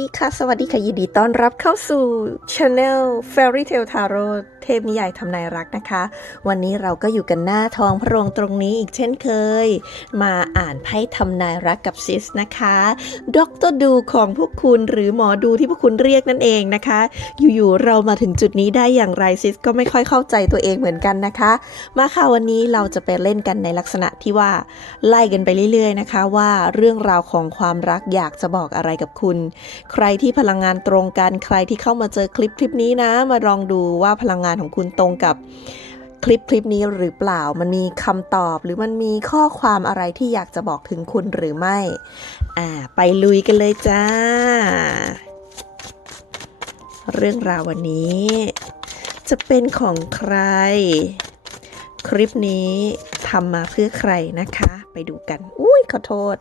ดีค่ะ สวัสดีค่ะ ยินดีต้อนรับเข้าสู่ Channel Fairy Tale Tarot เทพนิยายทำนายรักนะคะ วันนี้เราก็อยู่กันหน้าทองพระโรงตรงนี้อีกเช่นเคย มาอ่านไพ่ทำนายรักกับซิสนะคะด็อกเตอร์ดูของพวกคุณหรือหมอดูที่พวกคุณเรียกนั่นเองนะคะ อยู่ๆเรามาถึงจุดนี้ได้อย่างไรซิสก็ไม่ค่อยเข้าใจตัวเองเหมือนกันนะคะ มาค่ะวันนี้เราจะไปเล่นกันในลักษณะที่ว่าไล่กันไปเรื่อยๆนะคะ ว่าเรื่องราวของความรักอยากจะบอกอะไรกับคุณใครที่พลังงานตรงกัน ใครที่เข้ามาเจอคลิปคลิปนี้นะ มาลองดูว่าพลังงานของคุณตรงกับคลิปคลิปนี้หรือเปล่า มันมีคำตอบหรือมันมีข้อความอะไรที่อยากจะบอกถึงคุณหรือไม่ อ่า ไปลุยกันเลยจ้า เรื่องราววันนี้ จะเป็นของใคร คลิปนี้ทำมาเพื่อใครนะคะ ไปดูกัน อุ้ยขอโทษ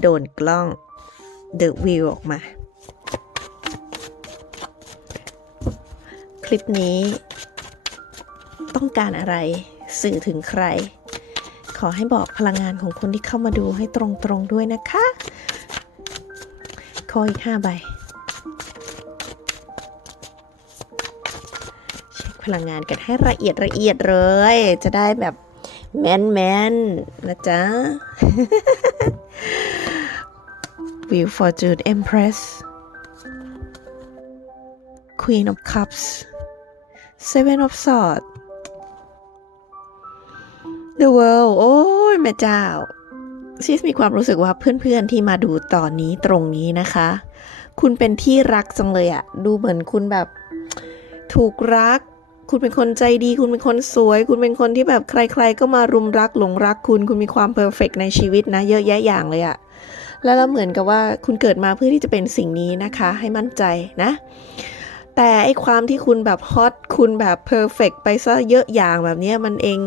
โดนกล้อง The View ออกมา คลิปนี้ ต้องการอะไรสื่อถึงใคร ขอให้บอกพลังงานของคนที่เข้ามาดูให้ตรงๆด้วยนะคะขออีกห้าใบเช็คพลังงานกันให้ละเอียดละเอียดเลย จะได้แบบแมนแมนๆนะจ๊ะ Wheel Fortune Empress Queen of Cups Seven of Swords The World โอ้ยแม่เจ้าซิสมีความรู้สึกว่าเพื่อนๆที่มาดูตอนนี้ตรงนี้นะคะ คุณเป็นที่รักจังเลยอะดูเหมือนคุณแบบถูกรัก คุณเป็นคนใจดี คุณเป็นคนสวย คุณเป็นคนที่แบบใคร ๆ ก็มารุมรักหลงรักคุณ คุณมีความเพอร์เฟกในชีวิตนะ เยอะแยะอย่างเลยอะ แล้วแล้วเหมือนกับว่าคุณเกิดมาเพื่อที่จะเป็นสิ่งนี้นะคะ ให้มั่นใจนะ แต่ไอความที่คุณแบบฮอตคุณแบบเพอร์เฟกไปซะเยอะอย่างแบบนี้มันเอง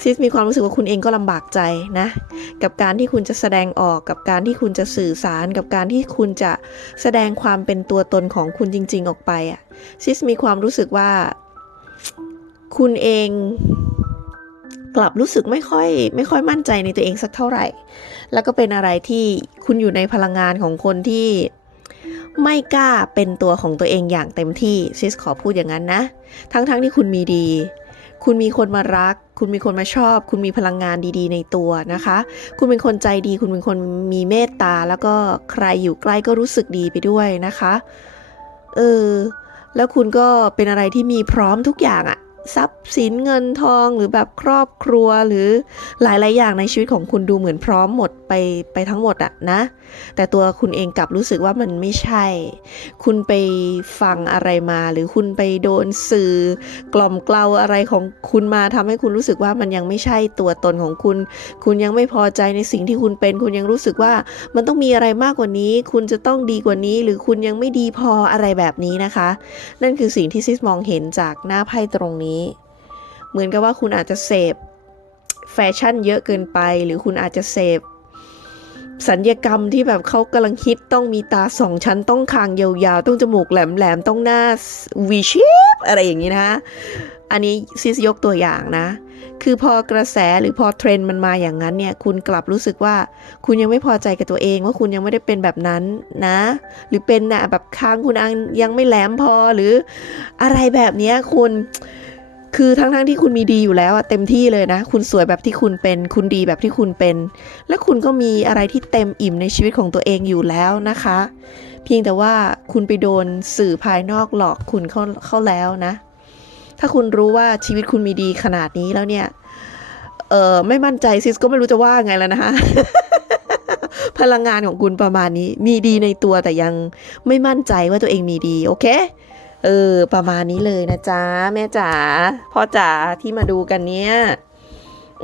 ซิสมีความรู้สึกว่าคุณเองก็ลำบากใจนะ กับการที่คุณจะแสดงออกกับการที่คุณจะสื่อสาร กับการที่คุณจะแสดงความเป็นตัวตนของคุณจริง ๆ ออกไปอะซิสมีความรู้สึกว่า คุณเอง กลับรู้สึกไม่ค่อยไม่ค่อยมั่นใจในตัวเองสักเท่าไหร่ แล้วก็เป็นอะไรที่คุณอยู่ในพลังงานของคนที่ไม่กล้าเป็นตัวของตัวเองอย่างเต็มที่ซิสขอพูดอย่างนั้นนะ ทั้งๆทที่คุณมีดี คุณมีคนมารัก คุณมีคนมาชอบ คุณมีพลังงานดีๆ ในตัวนะคะ คุณเป็นคนใจดี คุณเป็นคนมีเมตตา แล้วก็ใครอยู่ใกล้ก็รู้สึกดีไปด้วยนะคะ เออ แล้วคุณก็เป็นอะไรที่มีพร้อมทุกอย่างอะ ทรัพย์สินเงินทองหรือแบบครอบครัวหรือหลาย ๆ อย่างในชีวิตของคุณดูเหมือนพร้อมหมด ไปไปทั้งหมดอะนะ แต่ตัวคุณเองกลับรู้สึกว่ามันไม่ใช่ คุณไปฟังอะไรมา หรือคุณไปโดนสื่อกล่อมเกลาอะไรของคุณมาทำให้คุณรู้สึกว่ามันยังไม่ใช่ตัวตนของคุณ คุณยังไม่พอใจในสิ่งที่คุณเป็น คุณยังรู้สึกว่ามันต้องมีอะไรมากกว่านี้ คุณจะต้องดีกว่านี้ หรือคุณยังไม่ดีพออะไรแบบนี้นะคะ นั่นคือสิ่งที่ซิสมองเห็นจากหน้าไพ่ตรงนี้ เหมือนกับว่าคุณอาจจะเสพแฟชั่นเยอะเกินไป หรือคุณอาจจะเสพ สัญญกรรมที่แบบเขากำลังฮิตต้องมีตาสองชั้นต้องคางยาวๆ ต้องจมูกแหลมๆ ต้องหน้าวีชิปอะไรอย่างนี้นะ อันนี้ซิสยกตัวอย่างนะ คือพอกระแสหรือพอเทรนด์มันมาอย่างนั้นเนี่ย คุณกลับรู้สึกว่าคุณยังไม่พอใจกับตัวเองว่าคุณยังไม่ได้เป็นแบบนั้นนะ หรือเป็นนะแบบคางคุณยังไม่แหลมพอหรืออะไรแบบนี้คุณ คือทั้งๆทที่คุณมีดีอยู่แล้วอะเต็มที่เลยนะ คุณสวยแบบที่คุณเป็น คุณดีแบบที่คุณเป็น และคุณก็มีอะไรที่เต็มอิ่มในชีวิตของตัวเองอยู่แล้วนะคะ เพียงแต่ว่าคุณไปโดนสื่อภายนอกหลอกคุณเข้าเข้าแล้วนะ ถ้าคุณรู้ว่าชีวิตคุณมีดีขนาดนี้แล้วเนี่ย เออไม่มั่นใจซิสก็ไม่รู้จะว่าไงแล้วนะคะพลังงานของคุณประมาณนี้ มีดีในตัวแต่ยังไม่มั่นใจว่าตัวเองมีดี โอเค เออ ประมาณนี้เลยนะจ๊ะ แม่จ๋าพ่อจ๋าที่มาดูกันเนี้ย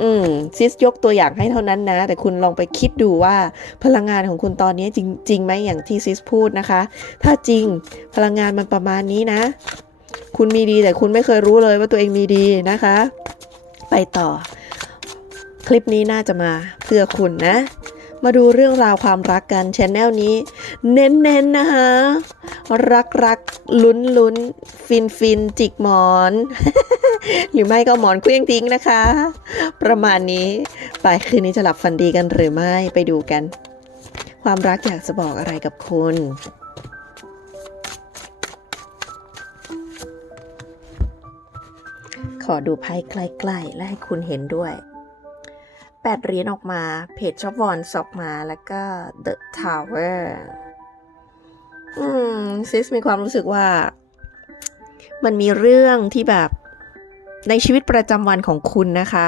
อืมซิสยกตัวอย่างให้เท่านั้นนะ แต่คุณลองไปคิดดูว่าพลังงานของคุณตอนนี้จริงจริงไหมอย่างที่ซิสพูดนะคะ ถ้าจริงพลังงานมันประมาณนี้นะ คุณมีดีแต่คุณไม่เคยรู้เลยว่าตัวเองมีดีนะคะ ไปต่อ คลิปนี้น่าจะมาเพื่อคุณนะ มาดูเรื่องราวความรักกันชแนลนี้ เน้นๆนะคะรักรักลุ้นลุ้นฟินฟินจิกหมอน หรือไม่ก็หมอนเคลี้ยงทิ้งนะคะ ประมาณนี้ ไปคืนนี้จะหลับฝันดีกันหรือไม่ไปดูกัน ความรักอยากจะบอกอะไรกับคุณขอดูไพ่ใกล้ๆ และให้คุณเห็นด้วย แปดเหรียญออกมาเพจชอบวอนสออกมาแล้วก็ The Tower อืมซิสมีความรู้สึกว่า มันมีเรื่องที่แบบในชีวิตประจำวันของคุณนะคะ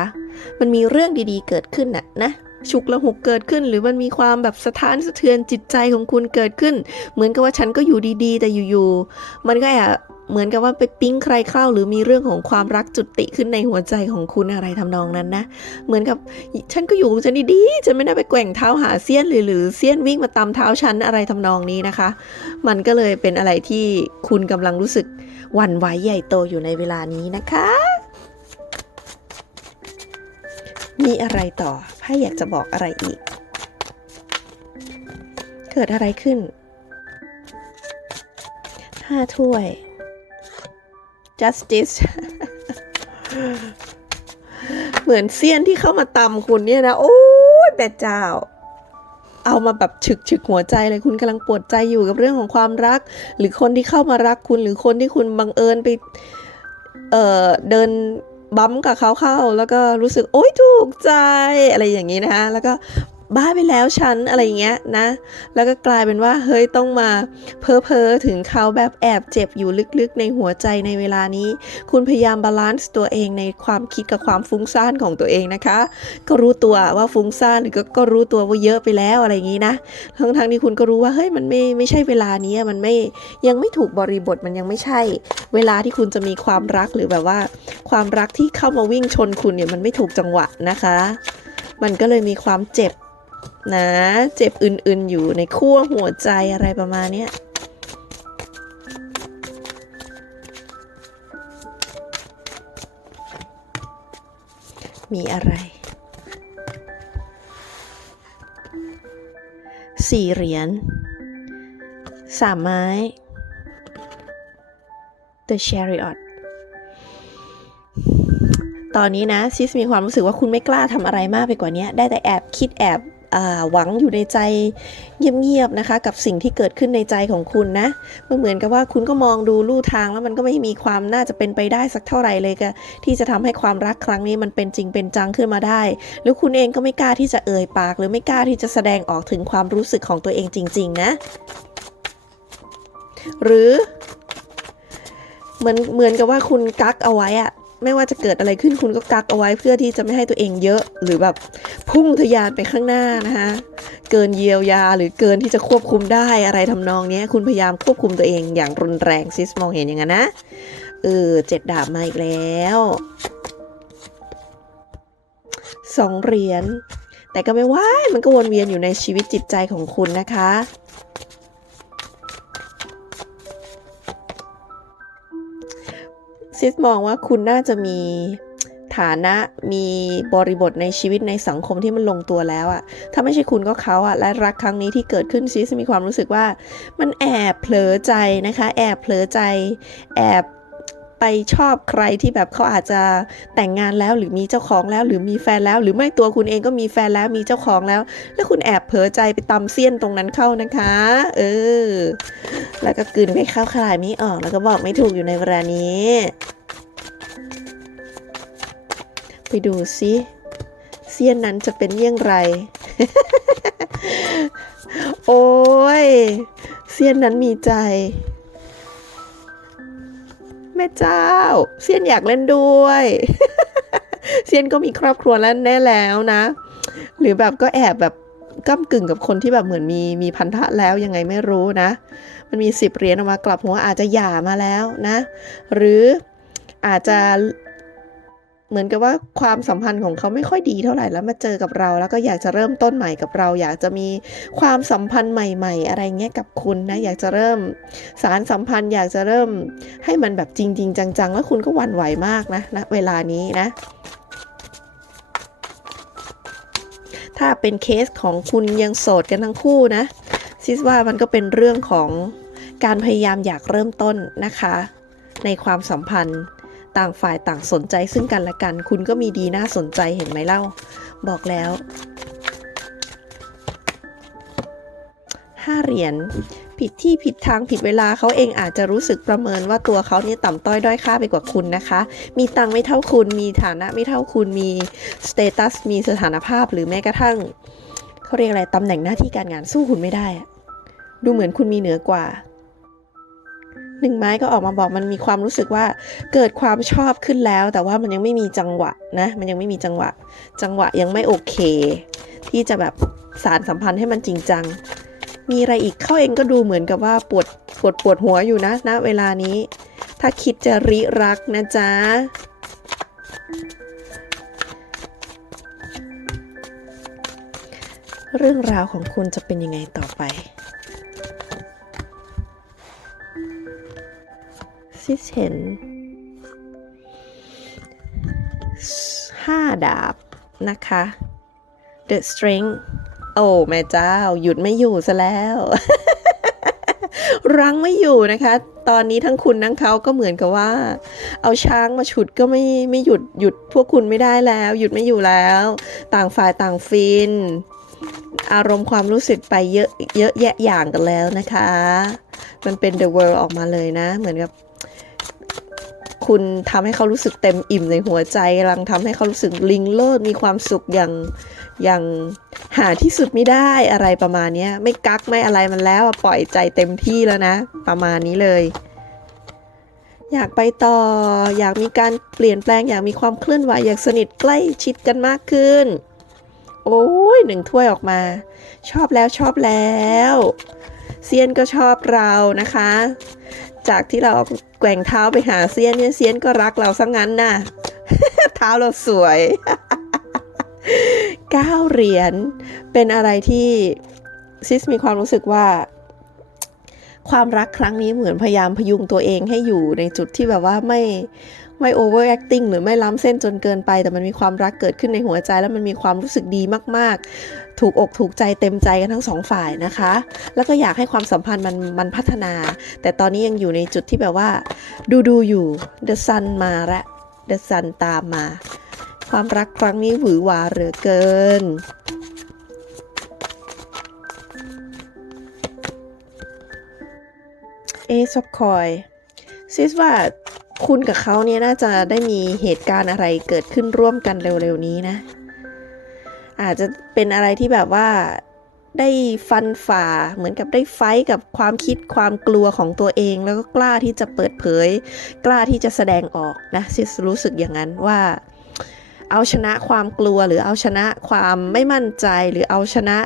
มันมีเรื่องดีๆเกิดขึ้นน่ะนะ ฉุกละหุกเกิดขึ้น หรือมันมีความแบบสะท้านสะเทือนจิตใจของคุณเกิดขึ้น เหมือนกับว่าฉันก็อยู่ดีๆ แต่อยู่ๆมันก็แอบเหมือนกับว่าไปปิ๊งใครเข้าหรือมีเรื่องของความรักจุติขึ้นในหัวใจของคุณอะไรทำนองนั้นนะ เหมือนกับฉันก็อยู่ของฉันดีๆฉันไม่ได้ไปแกว่งเท้าหาเสี้ยนหรือหรือเสี้ยนวิ่งมาตามเท้าฉันอะไรทำนองนี้นะคะ มันก็เลยเป็นอะไรที่คุณกำลังรู้สึกหวั่นไหวใหญ่โตอยู่ในเวลานี้นะคะ มีอะไรต่อไพ่อยากจะบอกอะไรอีก เกิดอะไรขึ้นห้าถ้วย justice เหมือนเซียนที่เข้ามาตำคุณเนี่ยนะ โอ้ยแม่เจ้า เอามาแบบฉึกฉึกหัวใจเลยคุณกำลังปวดใจอยู่กับเรื่องของความรัก หรือคนที่เข้ามารักคุณหรือคนที่คุณบังเอิญไป เอ่อเดิน บัมกับเขาเข้า แล้วก็รู้สึกโอ๊ยถูกใจอะไรอย่างนี้นะคะแล้วก็ บ้าไปแล้วฉันอะไรอย่างเงี้ยนะ แล้วก็กลายเป็นว่าเฮ้ยต้องมาเพ้อเพอๆถึงเขาแบบแอบเจ็บอยู่ลึกๆ ในหัวใจในเวลานี้ คุณพยายามบาลานซ์ตัวเองในความคิดกับความฟุ้งซ่านของตัวเองนะคะ ก็รู้ตัวว่าฟุ้งซ่านหรือก็ก็รู้ตัวว่าเยอะไปแล้วอะไรอย่างนี้นะทั้งทั้งๆที่คุณก็รู้ว่าเฮ้ยมันไม่ไม่ใช่เวลานี้มันไม่ยังไม่ถูกบริบทมันยังไม่ใช่ เวลาที่คุณจะมีความรักหรือแบบว่า ความรักที่เข้ามาวิ่งชนคุณเนี่ยมันไม่ถูกจังหวะนะคะ มันก็เลยมีความเจ็บ นะ เจ็บอื่นๆอยู่ในขั้วหัวใจอะไรประมาณเนี้ยมีอะไร สี่เหรียญสามไม้ The Chariot ตอนนี้นะซิสมีความรู้สึกว่าคุณไม่กล้าทำอะไรมากไปกว่านี้ ได้แต่แอบคิดแอบ หวังอยู่ในใจเงียบๆนะคะ กับสิ่งที่เกิดขึ้นในใจของคุณนะมันเหมือนกับว่าคุณก็มองดูลู่ทางแล้วมันก็ไม่มีความน่าจะเป็นไปได้สักเท่าไหร่เลยก็ที่จะทำให้ความรักครั้งนี้มันเป็นจริงเป็นจังขึ้นมาได้แล้วคุณเองก็ไม่กล้าที่จะเอ่ยปาก หรือไม่กล้าที่จะแสดงออกถึงความรู้สึกของตัวเองจริง ๆ นะ หรือเหมือนเหมือนกับว่าคุณกักเอาไว้อะ ไม่ว่าจะเกิดอะไรขึ้นคุณก็กักเอาไว้เพื่อที่จะไม่ให้ตัวเองเยอะ หรือแบบพุ่งทะยานไปข้างหน้านะคะเกินเยียวยาหรือเกินที่จะควบคุมได้อะไรทำนองนี้คุณพยายามควบคุมตัวเองอย่างรุนแรงซิสมองเห็นอย่างนั้นนะเออเจ็ดดาบมาอีกแล้วสองเหรียญแต่ก็ไม่ว่ามันก็วนเวียนอยู่ในชีวิตจิตใจของคุณนะคะ ซิสมองว่าคุณน่าจะมีฐานะมีบริบทในชีวิตในสังคมที่มันลงตัวแล้วอะถ้าไม่ใช่คุณก็เขาอะและรักครั้งนี้ที่เกิดขึ้นซิสมีความรู้สึกว่ามันแอบเผลอใจนะคะ แอบเผลอใจ แอบไปชอบใครที่แบบเขาอาจจะแต่งงานแล้วหรือมีเจ้าของแล้ว หรือมีแฟนแล้ว หรือไม่ตัวคุณเองก็มีแฟนแล้วมีเจ้าของแล้ว แล้วคุณแอบเผลอใจไปตำเสี้ยนตรงนั้นเข้านะคะ เออ แล้วก็กลืนไปเข้าคลายไม่ออกแล้วก็บอกไม่ถูกอยู่ในเวลานี้ ไปดูซิเสี้ยนนั้นจะเป็นเยี่ยงไร โอ้ย เสี้ยนนั้นมีใจ แม่เจ้าเซียนอยากเล่นด้วยเซียนก็มีครอบครัวแล้วแน่แล้วนะ หรือแบบก็แอบแบบก้ากึ่งกับคนที่แบบเหมือนมีมีพันธะแล้วยังไงไม่รู้นะ มันมีสิบเหรียญออกมากลับหัวอาจจะหย่ามาแล้วนะ หรืออาจจะ เหมือนกับว่าความสัมพันธ์ของเขาไม่ค่อยดีเท่าไหร่แล้วมาเจอกับเรา แล้วก็อยากจะเริ่มต้นใหม่กับเรา อยากจะมีความสัมพันธ์ใหม่ ๆ อะไรเงี้ยกับคุณนะอยากจะเริ่มสารสัมพันธ์ อยากจะเริ่มให้มันแบบจริง ๆ จัง ๆ แล้วคุณก็หวั่นไหวมากนะนะเวลานี้นะถ้าเป็นเคสของคุณยังโสดกันทั้งคู่นะซิสว่ามันก็เป็นเรื่องของการพยายามอยากเริ่มต้นนะคะ ในความสัมพันธ์ ต่างฝ่ายต่างสนใจซึ่งกันและกัน คุณก็มีดีน่าสนใจเห็นไหมเล่า บอกแล้วห้าเหรียญผิดที่ผิดทางผิดเวลาเขาเองอาจจะรู้สึกประเมินว่าตัวเขาเนี่ยต่ำต้อยด้อยค่าไปกว่าคุณนะคะ มีตังค์ไม่เท่าคุณ มีฐานะไม่เท่าคุณ มีสเตตัส มีสถานภาพหรือแม้กระทั่งเขาเรียกอะไรตำแหน่งหน้าที่การงานสู้คุณไม่ได้อะดูเหมือนคุณมีเหนือกว่า หนึ่งไม้ก็ออกมาบอกมันมีความรู้สึกว่าเกิดความชอบขึ้นแล้ว แต่ว่ามันยังไม่มีจังหวะนะมันยังไม่มีจังหวะ จังหวะยังไม่โอเค ที่จะแบบสารสัมพันธ์ให้มันจริงจัง มีอะไรอีกเขาเองก็ดูเหมือนกับว่าปวดปวดปวดหัวอยู่นะณเวลานี้ ถ้าคิดจะริรักนะจ๊ะเรื่องราวของคุณจะเป็นยังไงต่อไป ซิสเห็นห้าดาบนะคะ The Strength โอ้แม่เจ้า หยุดไม่อยู่ซะแล้ว รั้งไม่อยู่นะคะ ตอนนี้ทั้งคุณทั้งเขาก็เหมือนกับว่า เอาช้างมาฉุดก็ไม่ไม่หยุดหยุดพวกคุณไม่ได้แล้ว หยุดไม่อยู่แล้ว ต่างฝ่ายต่างฟิน อารมณ์ความรู้สึกไปเยอะเยอะแยะอย่างกันแล้วนะคะ มันเป็น The World ออกมาเลยนะ เหมือนกับ คุณทำให้เขารู้สึกเต็มอิ่มในหัวใจกำลังทำให้เขารู้สึกลิงโลดมีความสุขอย่างอย่างหาที่สุดไม่ได้อะไรประมาณนี้ไม่กักไม่อะไรมันแล้วปล่อยใจเต็มที่แล้วนะ ประมาณนี้เลย อยากไปต่อ อยากมีการเปลี่ยนแปลงอยากมีความเคลื่อนไหวอยากสนิทใกล้ชิดกันมากขึ้น โอ้ยหนึ่งถ้วยออกมา ชอบแล้วชอบแล้วเซียนก็ชอบเรานะคะ จากที่เราแกว่งเท้าไปหาเซียนเนี่ยเซียนก็รักเราซะงั้นน่ะ เท้าเราสวยเก้าเหรียญเป็นอะไรที่ซิสมีความรู้สึกว่า ความรักครั้งนี้เหมือนพยายามพยุงตัวเองให้อยู่ในจุดที่แบบว่าไม่ไม่ over acting หรือไม่ล้ำเส้นจนเกินไป แต่มันมีความรักเกิดขึ้นในหัวใจ แล้วมันมีความรู้สึกดีมาก ๆ ถูกอกถูกใจเต็มใจกันทั้งสองฝ่ายนะคะ แล้วก็อยากให้ความสัมพันธ์มันมันพัฒนา แต่ตอนนี้ยังอยู่ในจุดที่แบบว่า ดูดูอยู่ The Sun มาละ The Sun ตามมา ความรักครั้งนี้หวือหวาเหลือเกิน Ace of Coin ซิสว่าคุณกับเขาเนี่ยน่าจะได้มีเหตุการณ์อะไรเกิดขึ้นร่วมกันเร็วๆนี้นะ อาจจะเป็นอะไรที่แบบว่าได้ฟันฝ่าเหมือนกับได้ไฟท์กับความคิดความกลัวของตัวเอง แล้วก็กล้าที่จะเปิดเผย กล้าที่จะแสดงออกนะซิสรู้สึกอย่างนั้นว่า เอาชนะความกลัวหรือเอาชนะความไม่มั่นใจหรือเอาชนะ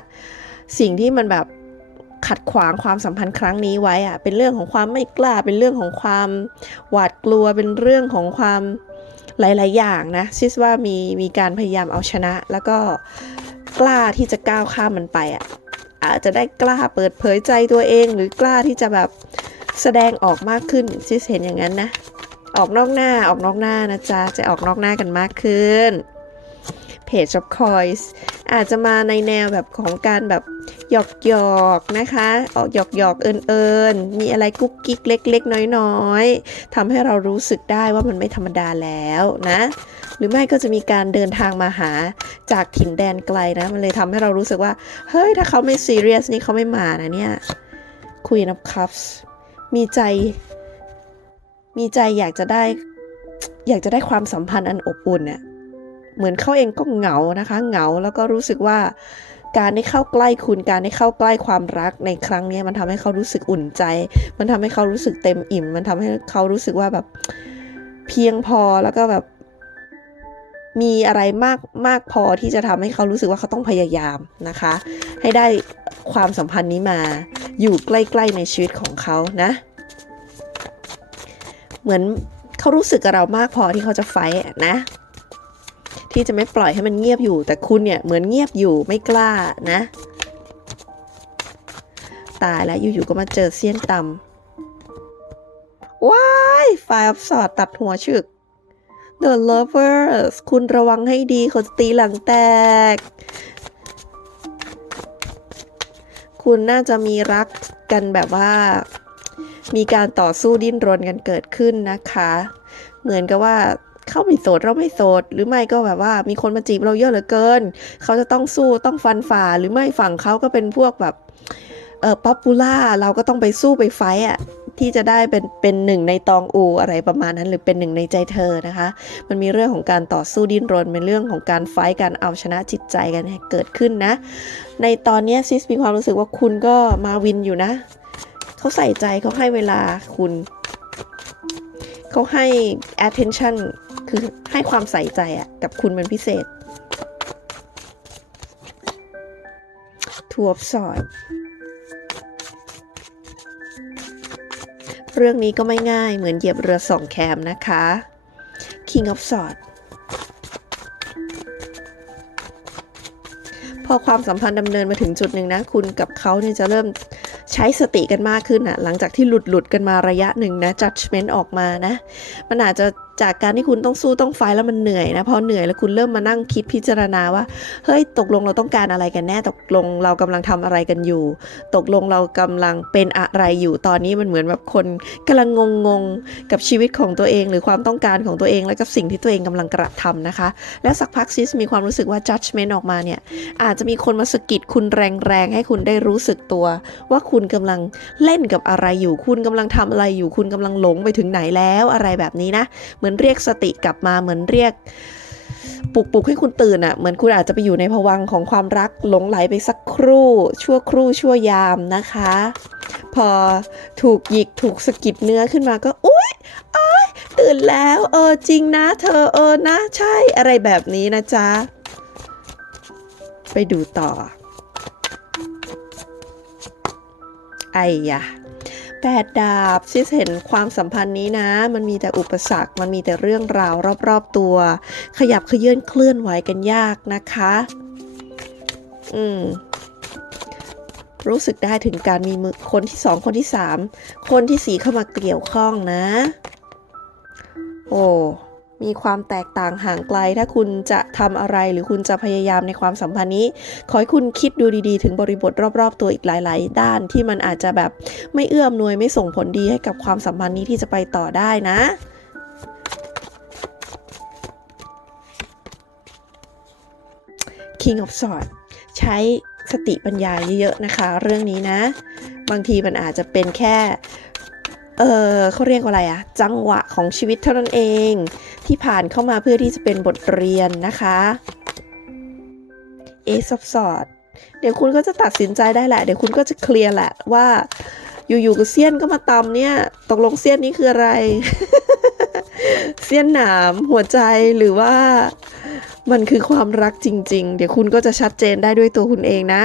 สิ่งที่มันแบบ ขัดขวางความสัมพันธ์ครั้งนี้ไว้อะเป็นเรื่องของความไม่กล้า เป็นเรื่องของความหวาดกลัว เป็นเรื่องของความหลาย ๆ อย่างนะซิสว่ามีมีการพยายามเอาชนะ แล้วก็กล้าที่จะก้าวข้ามมันไปอะอาจจะได้กล้าเปิดเผยใจตัวเอง หรือกล้าที่จะแบบแสดงออกมากขึ้นซิสเห็นอย่างนั้นนะ ออกนอกหน้าออกนอกหน้านะจ๊ะจะออกนอกหน้ากันมากขึ้น Page of Coins อาจจะมาในแนวแบบของการแบบหยอกหยอกๆนะคะ ออกหยอกหยอกๆเอินเอินมีอะไรกุ๊กกิ๊กเล็ก ๆ น้อยๆทำให้เรารู้สึกได้ว่ามันไม่ธรรมดาแล้วนะ หรือไม่ก็จะมีการเดินทางมาหาจากถิ่นแดนไกลนะ มันเลยทำให้เรารู้สึกว่า เฮ้ย ถ้าเขาไม่ซีเรียสนี่เขาไม่มานะเนี่ย Queen of Cups มีใจ มีใจอยากจะได้อยากจะได้ความสัมพันธ์อันอบอุ่นเนี่ย เหมือนเขาเองก็เหงานะคะ เหงาแล้วก็รู้สึกว่าการได้เข้าใกล้คุณการได้เข้าใกล้ความรักในครั้งนี้มันทำให้เขารู้สึกอุ่นใจ มันทำให้เขารู้สึกเต็มอิ่ม มันทำให้เขารู้สึกว่าแบบเพียงพอแล้วก็แบบมีอะไรมากมากพอที่จะทำให้เขารู้สึกว่าเขาต้องพยายามนะคะ ให้ได้ความสัมพันธ์นี้มาอยู่ใกล้ ๆ ในชีวิตของเขานะ เหมือนเขารู้สึกกับเรามากพอที่เขาจะไฟนะ ที่จะไม่ปล่อยให้มันเงียบอยู่ แต่คุณเนี่ยเหมือนเงียบอยู่ไม่กล้านะ ตายแล้วอยู่ๆก็มาเจอเสี้ยนตำว้ายไฟอับสอดตัดหัวฉึก The Lovers คุณระวังให้ดีเขาจะตีหลังแตก คุณน่าจะมีรักกันแบบว่า มีการต่อสู้ดิ้นรนกันเกิดขึ้นนะคะ เหมือนกับว่า เขาไม่โสดเราไม่โสดหรือไม่ก็แบบว่ามีคนมาจีบเราเยอะเหลือเกิน เขาจะต้องสู้ต้องฟันฝ่าหรือไม่ฝั่งเขาก็เป็นพวกแบบเออป๊อปปูล่าเราก็ต้องไปสู้ไปไฟอะที่จะได้เป็นเป็นหนึ่งในตองอูอะไรประมาณนั้นหรือเป็นหนึ่งในใจเธอนะคะ มันมีเรื่องของการต่อสู้ดิ้นรนเป็นเรื่องของการไฟการเอาชนะจิตใจกันเกิดขึ้นนะ ในตอนนี้ซิสมีความรู้สึกว่าคุณก็มาวินอยู่นะ เขาใส่ใจเขาให้เวลาคุณ เขาให้ attention คือให้ความใส่ใจอะกับคุณเป็นพิเศษ Two of Swords เรื่องนี้ก็ไม่ง่ายเหมือนเหยียบเรือสองแคมนะคะ King of Swords พอความสัมพันธ์ดำเนินมาถึงจุดหนึ่งนะ คุณกับเขาเนี่ยจะเริ่มใช้สติกันมากขึ้นอะหลังจากที่หลุดหลุดกันมาระยะหนึ่งนะ judgment ออกมานะ มันอาจจะ จากการที่คุณต้องสู้ต้องไฟแล้วมันเหนื่อยนะพอเหนื่อยแล้วคุณเริ่มมานั่งคิดพิจารณาว่าเฮ้ยตกลงเราต้องการอะไรกันแน่ตกลงเรากำลังทำอะไรกันอยู่ ตกลงเรากำลังเป็นอะไรอยู่ตอนนี้มันเหมือนแบบคนกำลังงงงๆกับชีวิตของตัวเอง หรือความต้องการของตัวเองและกับสิ่งที่ตัวเองกำลังกระทำนะคะ และสักพักซิสมีความรู้สึกว่า judgment ออกมาเนี่ยอาจจะมีคนมาสะกิดคุณแรงๆให้คุณได้รู้สึกตัว ว่าคุณกำลังเล่นกับอะไรอยู่ คุณกำลังทำอะไรอยู่ คุณกำลังหลงไปถึงไหนแล้วอะไรแบบนี้นะเหมืือนเรียกสติกลับมาเหมือนเรียกปลุกปลุกให้คุณตื่นอะ่ะเหมือนคุณอาจจะไปอยู่ในภวังของความรักหลงไหลไปสักครู่ ชั่วครู่ชั่วยามนะคะ พอถูกหยิกถูกสะกิดเนื้อขึ้นมาก็อุ๊ยอ้ยตื่นแล้ว เออจริงนะ เธอเออนะใช่อะไรแบบนี้นะจ๊ะ ไปดูต่อ ไอ้ยะ แปดดาบซิสเห็นความสัมพันธ์นี้นะ มันมีแต่อุปสรรค มันมีแต่เรื่องราวรอบๆตัว ขยับเขยื่นเคลื่อนไหวกันยากนะคะ อืมรู้สึกได้ถึงการมีมือคนที่สองคนที่สามคนที่สี่เข้ามาเกี่ยวข้องนะ โอ้ มีความแตกต่างห่างไกล ถ้าคุณจะทำอะไรหรือคุณจะพยายามในความสัมพันธ์นี้ ขอให้คุณคิดดูดีๆ ถึงบริบทรอบๆ ตัวอีกหลาย ๆ ด้านที่มันอาจจะแบบไม่เอื้อมหนวยไม่ส่งผลดีให้กับความสัมพันธ์นี้ที่จะไปต่อได้นะ King of Swords ใช้สติปัญญาเยอะๆนะคะ เรื่องนี้นะ บางทีมันอาจจะเป็นแค่ เออเขาเรียกว่าอะไรอะจังหวะของชีวิตเท่านั้นเอง ที่ผ่านเข้ามาเพื่อที่จะเป็นบทเรียนนะคะ Ace of Swords เดี๋ยวคุณก็จะตัดสินใจได้แหละ เดี๋ยวคุณก็จะเคลียร์แหละว่าอยู่ๆกับเซียนก็มาตำเนี่ย ตกลงเซียนนี้คืออะไร เซียนหนามหัวใจหรือว่า มันคือความรักจริง ๆ เดี๋ยวคุณก็จะชัดเจนได้ด้วยตัวคุณเองนะ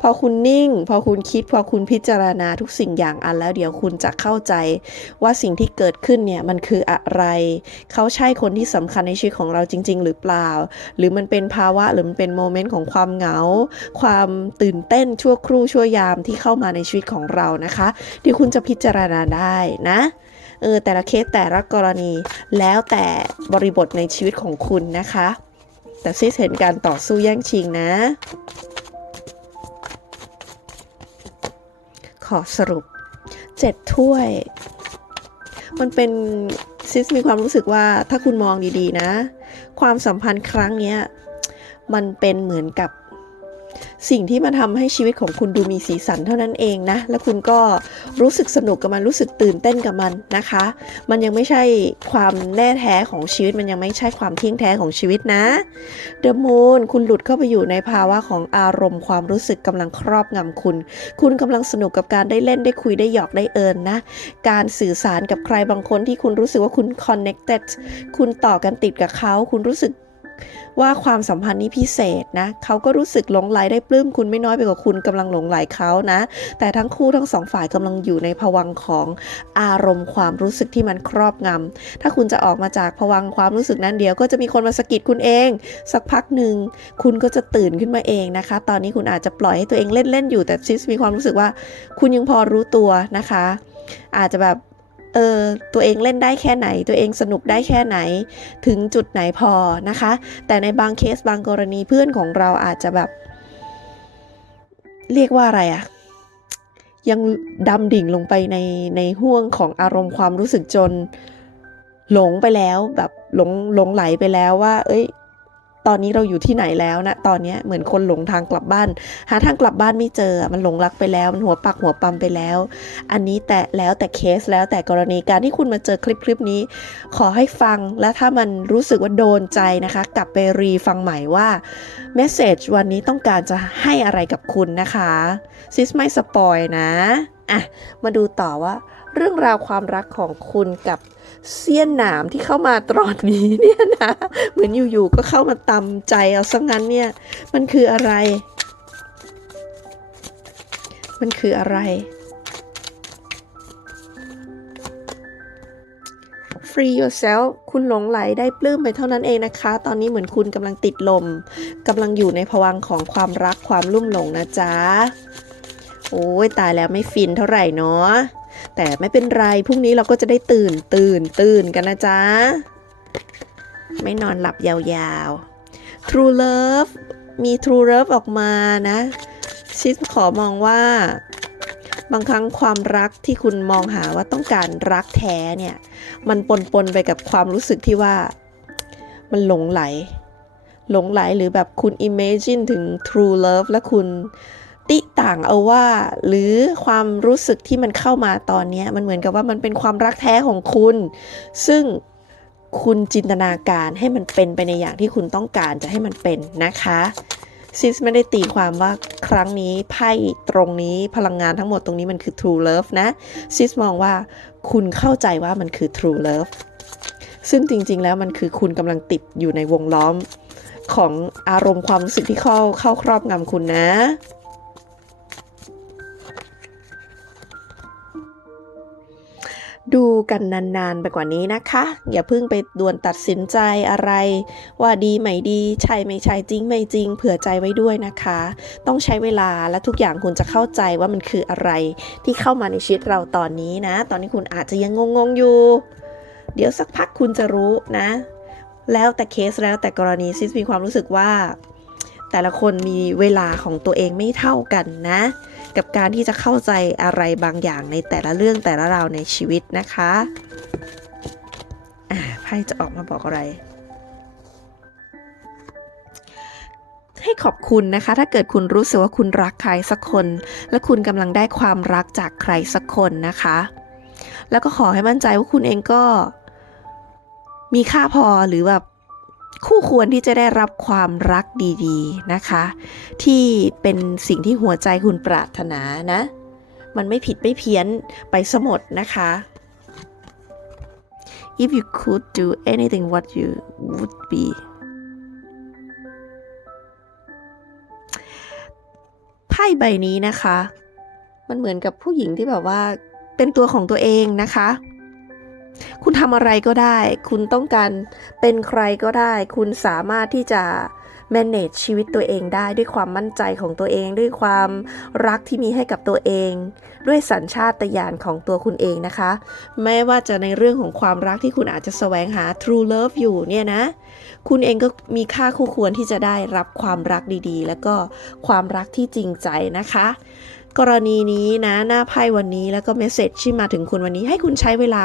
พอคุณนิ่ง พอคุณคิด พอคุณพิจารณาทุกสิ่งอย่างอันแล้วเดี๋ยวคุณจะเข้าใจว่าสิ่งที่เกิดขึ้นเนี่ยมันคืออะไร เขาใช่คนที่สำคัญในชีวิตของเราจริง ๆ หรือเปล่า หรือมันเป็นภาวะหรือมันเป็นโมเมนต์ของความเหงา ความตื่นเต้นชั่วครู่ชั่วยามที่เข้ามาในชีวิตของเรานะคะเดี๋ยวคุณจะพิจารณาได้นะเออแต่ละเคสแต่ละกรณีแล้วแต่บริบทในชีวิตของคุณนะคะ แต่ซิสเห็นการต่อสู้แย่งชิงนะ ขอสรุปเจ็ดถ้วย มันเป็นซิสมีความรู้สึกว่าถ้าคุณมองดีๆนะ ความสัมพันธ์ครั้งนี้มันเป็นเหมือนกับ สิ่งที่มันทำให้ชีวิตของคุณดูมีสีสันเท่านั้นเองนะ แล้วคุณก็รู้สึกสนุกกับมันรู้สึกตื่นเต้นกับมันนะคะ มันยังไม่ใช่ความแน่แท้ของชีวิตมันยังไม่ใช่ความเที่ยงแท้ของชีวิตนะเดอะมูนคุณหลุดเข้าไปอยู่ในภาวะของอารมณ์ความรู้สึกกำลังครอบงำคุณ คุณกำลังสนุกกับการได้เล่นได้คุยได้หยอกได้เอินนะ การสื่อสารกับใครบางคนที่คุณรู้สึกว่าคุณ connected คุณต่อกันติดกับเขา คุณรู้สึก ว่าความสัมพันธ์นี้พิเศษนะเขาก็รู้สึกหลงไหลได้ปลื้มคุณไม่น้อยไปกว่าคุณกำลังหลงไหลเขานะ แต่ทั้งคู่ทั้งสองฝ่ายกำลังอยู่ในภวังของอารมณ์ความรู้สึกที่มันครอบงำถ้าคุณจะออกมาจากภวังค์ความรู้สึกนั้นเดียว ก็จะมีคนมาสะกิดคุณเอง สักพักหนึ่งคุณก็จะตื่นขึ้นมาเองนะคะ ตอนนี้คุณอาจจะปล่อยให้ตัวเองเล่นๆอยู่แต่ซิสมีความรู้สึกว่า คุณยังพอรู้ตัวนะคะ อาจจะแบบ เออตัวเองเล่นได้แค่ไหน ตัวเองสนุกได้แค่ไหน ถึงจุดไหนพอนะคะ แต่ในบางเคสบางกรณีเพื่อนของเราอาจจะแบบ เรียกว่าอะไรอะยังดำดิ่งลงไปในในห่วงของอารมณ์ความรู้สึกจนหลงไปแล้วแบบหลงหลงไหลไปแล้วว่า เอ้ย ตอนนี้เราอยู่ที่ไหนแล้วนะตอนนี้เหมือนคนหลงทางกลับบ้าน หาทางกลับบ้านไม่เจอมันหลงรักไปแล้วมันหัวปักหัวปั๊มไปแล้ว อันนี้แต่แล้วแต่เคสแล้วแต่กรณีการที่คุณมาเจอคลิปคลิปนี้ ขอให้ฟังและถ้ามันรู้สึกว่าโดนใจนะคะ กลับไปรีฟังใหม่ว่าเมสเซจวันนี้ต้องการจะให้อะไรกับคุณนะคะซิสไม่สปอยนะ อะ มาดูต่อว่า เรื่องราวความรักของคุณกับเสี้ยนหนามที่เข้ามาตอนนี้เนี่ยนะ เหมือนอยู่ๆก็เข้ามาตำใจเอาซะงั้นเนี่ย มันคืออะไร มันคืออะไร free yourself คุณหลงไหลได้ปลื้มไปเท่านั้นเองนะคะ ตอนนี้เหมือนคุณกำลังติดลมกำลังอยู่ในภวังของความรักความลุ่มหลงนะจ๊ะ โอ้ยตายแล้วไม่ฟินเท่าไหร่เนาะแต่ไม่เป็นไรพรุ่งนี้เราก็จะได้ตื่นตื่นตื่นกันนะจ๊ะ ไม่นอนหลับยาวๆ True Love มี True Love ออกมานะ ชิสขอมองว่า บางครั้งความรักที่คุณมองหาว่าต้องการรักแท้เนี่ย มันปนปนไปกับความรู้สึกที่ว่า มันหลงไหล หลงไหลหรือแบบคุณ imagine ถึง true love และคุณ ติต่างเอาว่า หรือความรู้สึกที่มันเข้ามาตอนนี้มันเหมือนกับว่ามันเป็นความรักแท้ของคุณ ซึ่งคุณจินตนาการให้มันเป็นไปในอย่างที่คุณต้องการจะให้มันเป็นนะคะซิสไม่ได้ตีความว่าครั้งนี้ไพ่ตรงนี้พลังงานทั้งหมดตรงนี้มันคือ true love นะซิสมองว่าคุณเข้าใจว่ามันคือ true love ซึ่งจริง ๆ แล้วมันคือคุณกำลังติดอยู่ในวงล้อมของอารมณ์ความรู้สึกที่เข้าเข้าครอบงำคุณนะ ดูกันนานๆไปกว่านี้นะคะ อย่าเพิ่งไปด่วนตัดสินใจอะไร ว่าดีไม่ดี ใช่ไม่ใช่จริงไม่จริง เผื่อใจไว้ด้วยนะคะ ต้องใช้เวลาและทุกอย่างคุณจะเข้าใจว่ามันคืออะไร ที่เข้ามาในชีวิตเราตอนนี้นะ ตอนนี้คุณอาจจะยังงงๆอยู่ เดี๋ยวสักพักคุณจะรู้นะ แล้วแต่เคสแล้วแต่กรณีซิสมีความรู้สึกว่า แต่ละคนมีเวลาของตัวเองไม่เท่ากันนะ กับการที่จะเข้าใจอะไรบางอย่างในแต่ละเรื่องแต่ละราวในชีวิตนะคะอ่าไพ่จะออกมาบอกอะไร ให้ขอบคุณนะคะ ถ้าเกิดคุณรู้สึกว่าคุณรักใครสักคน และคุณกำลังได้ความรักจากใครสักคนนะคะ แล้วก็ขอให้มั่นใจว่าคุณเองก็มีค่าพอหรือแบบ คู่ควรที่จะได้รับความรักดีๆนะคะ ที่เป็นสิ่งที่หัวใจคุณปรารถนานะ มันไม่ผิดไม่เพี้ยนไปสมดนะคะ if you could do anything what you would be ไพ่ใบนี้นะคะ มันเหมือนกับผู้หญิงที่แบบว่าเป็นตัวของตัวเองนะคะ คุณทำอะไรก็ได้ คุณต้องการเป็นใครก็ได้ คุณสามารถที่จะ manage ชีวิตตัวเองได้ด้วยความมั่นใจของตัวเอง ด้วยความรักที่มีให้กับตัวเอง ด้วยสัญชาตญาณของตัวคุณเองนะคะ แม้ว่าจะในเรื่องของความรักที่คุณอาจจะแสวงหา true love อยู่เนี่ยนะ คุณเองก็มีค่าคู่ควรที่จะได้รับความรักดีๆ แล้วก็ความรักที่จริงใจนะคะ กรณีนี้นะหน้าไพ่วันนี้แล้วก็เมสเซจที่มาถึงคุณวันนี้ ให้คุณใช้เวลา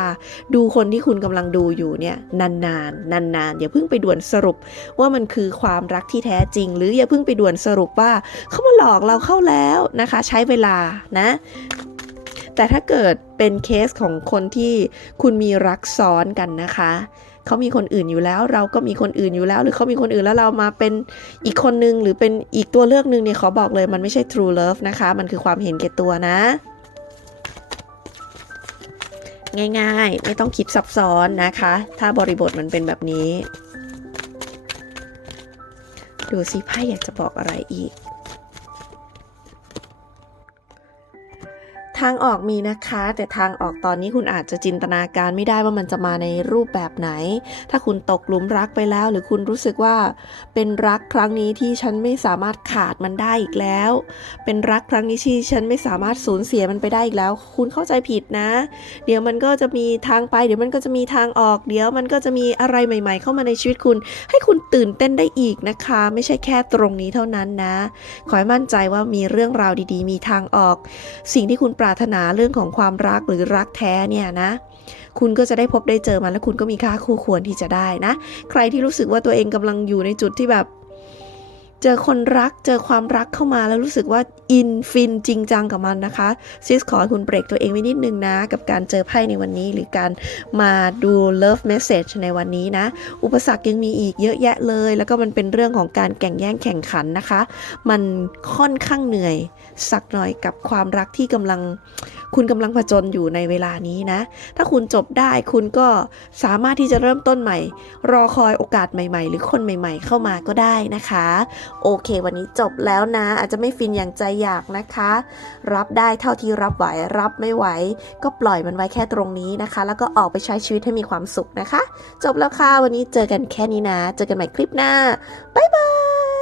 ดูคนที่คุณกำลังดูอยู่เนี่ยนานๆนานๆอย่าเพิ่งไปด่วนสรุปว่ามันคือความรักที่แท้จริง หรืออย่าเพิ่งไปด่วนสรุปว่าเขามาหลอกเราเข้าแล้วนะคะ ใช้เวลานะ แต่ถ้าเกิดเป็นเคสของคนที่คุณมีรักซ้อนกันนะคะ เขามีคนอื่นอยู่แล้ว เราก็มีคนอื่นอยู่แล้ว หรือเขามีคนอื่นแล้วเรามาเป็นอีกคนนึงหรือเป็นอีกตัวเลือกหนึ่งเนี่ยขอบอกเลยมันไม่ใช่ true love นะคะ มันคือความเห็นแก่ตัวนะ ง่ายๆ ไม่ต้องคิดซับซ้อนนะคะ ถ้าบริบทมันเป็นแบบนี้ ดูสิไพ่อยากจะบอกอะไรอีก ทางออกมีนะคะ แต่ทางออกตอนนี้คุณอาจจะจินตนาการไม่ได้ว่ามันจะมาในรูปแบบไหน ถ้าคุณตกหลุมรักไปแล้ว หรือคุณรู้สึกว่า เป็นรักครั้งนี้ที่ฉันไม่สามารถขาดมันได้อีกแล้ว เป็นรักครั้งนี้ที่ฉันไม่สามารถสูญเสียมันไปได้อีกแล้ว คุณเข้าใจผิดนะ เดี๋ยวมันก็จะมีทางไป เดี๋ยวมันก็จะมีทางออก เดี๋ยวมันก็จะมีอะไรใหม่ ๆ เข้ามาในชีวิตคุณ ให้คุณตื่นเต้นได้อีกนะคะ ไม่ใช่แค่ตรงนี้เท่านั้นนะ ขอให้มั่นใจว่ามีเรื่องราวดี ๆ มีทางออก สิ่งที่คุณปรารารถนาเรื่องของความรักหรือรักแท้เนี่ยนะ คุณก็จะได้พบได้เจอมันและคุณก็มีค่าคู่ควรที่จะได้นะ ใครที่รู้สึกว่าตัวเองกำลังอยู่ในจุดที่แบบ เจอคนรักเจอความรักเข้ามาแล้วรู้สึกว่าอินฟินจริงจังกับมันนะคะ ซิสขอให้คุณเบรกตัวเองไว้นิดนึงนะ กับการเจอไพ่ในวันนี้ หรือการมาดู love message ในวันนี้นะ อุปสรรคยังมีอีกเยอะแยะเลย แล้วก็มันเป็นเรื่องของการแข่งแย่งแข่งขันนะคะ มันค่อนข้างเหนื่อย สักหน่อยกับความรักที่กำลังคุณกำลังผจญอยู่ในเวลานี้นะ ถ้าคุณจบได้คุณก็สามารถที่จะเริ่มต้นใหม่ รอคอยโอกาสใหม่ ๆ หรือคนใหม่ ๆ เข้ามาก็ได้นะคะโอเค วันนี้จบแล้วนะ อาจจะไม่ฟินอย่างใจอยากนะคะ รับได้เท่าที่รับไหว รับไม่ไหว ก็ปล่อยมันไว้แค่ตรงนี้นะคะ แล้วก็ออกไปใช้ชีวิตให้มีความสุขนะคะ จบแล้วค่ะ วันนี้เจอกันแค่นี้นะ เจอกันใหม่คลิปหน้า บ๊ายบาย